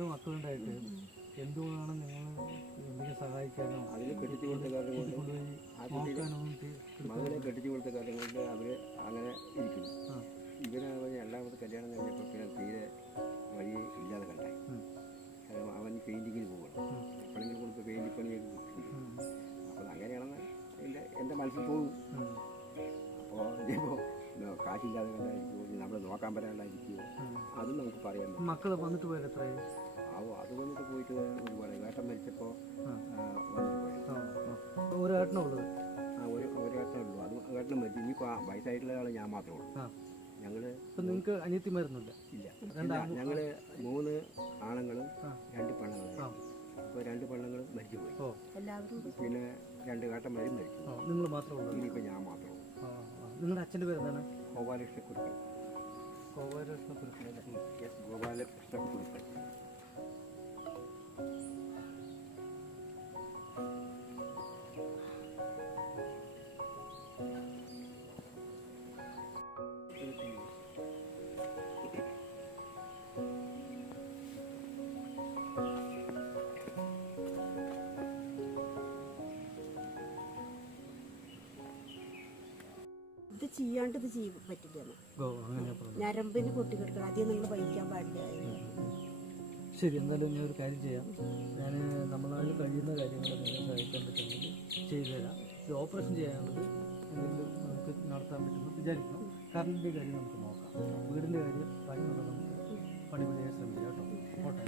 രണ്ട് മക്കളുണ്ടായിട്ട് എന്തുകൊണ്ടാണ് നിങ്ങൾ എന്തെങ്കിലും സഹായിക്കാനോ അതിന് കെട്ടിച്ചു കൊടുത്ത കാര്യം കൊണ്ട് മകളെ കെട്ടിച്ചു കൊടുത്ത കാര്യം കൊണ്ട് അവർ അങ്ങനെ ഇരിക്കുന്നു. ഇവരെ രണ്ടാമത് കല്യാണം കഴിഞ്ഞപ്പോൾ പിന്നെ തീരെ വഴി ഇല്ലാതെ കണ്ടായി. അവൻ പെയിൻറ്റിങ്ങിന് പോകണം, എപ്പോഴെങ്കിലും കൊടുത്ത് പെയിൻറ്റിങ് പണിയൊക്കെ കിട്ടുന്നുണ്ട്. അപ്പോൾ അങ്ങനെയാണെന്ന് എൻ്റെ മനസ്സിൽ തോന്നും. അപ്പോൾ ഇപ്പോൾ കാശില്ലാതെ കണ്ടായിരിക്കുമോ, നമ്മൾ നോക്കാൻ പറ്റാണ്ടായിരിക്കുമോ, അതും നമുക്ക് പറയാൻ പറ്റും. മക്കൾ വന്നിട്ട് പോയത് എത്രയും അത് വന്നിട്ട് പോയിട്ട് ഒരുപാട് ഏട്ടൻ മരിച്ചപ്പോൾ വന്നിട്ട് പോയത് ഒരേട്ടനുള്ളത് ഒരു ഏട്ടനുള്ളൂ. അത് ഏട്ടനും മരിച്ചു. ഇനിയിപ്പോൾ വയസ്സായിട്ടുള്ള ആൾ ഞാൻ മാത്രമേ ഉള്ളൂ. ഞങ്ങൾ നിങ്ങൾക്ക് അനിയത്തിമാരുന്നില്ല? ഇല്ല. ഞങ്ങൾ 3 ആണുങ്ങളും 2 പെണ്ണുങ്ങളും. അപ്പോൾ 2 പെണ്ണുങ്ങളും മരിച്ചുപോയി. പിന്നെ 2 ഏട്ടന്മാരും മരിച്ചു. നിങ്ങൾ മാത്രമേ ഉള്ളൂ? ഇനിയിപ്പോൾ ഞാൻ മാത്രമേ ഉള്ളൂ. നിങ്ങളുടെ അച്ഛൻ്റെ പേര് എന്താണ്? ഗോപാലകൃഷ്ണക്കുറുപ്പ്. ഗോപാലകൃഷ്ണക്കുറുപ്പ്. ഇത് ചെയ്യാണ്ട് ഇത് ചെയ്യാൻ പറ്റില്ല. ഞരമ്പിന് പൊട്ടിക്കെടുക്കണം. ആദ്യം നിങ്ങൾ വഹിക്കാൻ പാടില്ല. ശരി, എന്തായാലും ഞാൻ ഒരു കാര്യം ചെയ്യാം. ഞാൻ നമ്മളാൽ കഴിയുന്ന കാര്യങ്ങൾ നിങ്ങൾ സഹായിക്കാൻ പറ്റുമെങ്കിൽ ചെയ്തു തരാം. ഇത് ഓപ്പറേഷൻ ചെയ്യാനുള്ളത് എന്തെങ്കിലും നമുക്ക് നടത്താൻ പറ്റുമെന്ന് വിചാരിക്കണം. കറണ്ടിൻ്റെ കാര്യം നമുക്ക് നോക്കാം. വീടിൻ്റെ കാര്യം ബാക്കിയുള്ളത് നമുക്ക് പണിപണിയാൻ ശ്രമിക്കാം കേട്ടോ. ഓട്ടെ.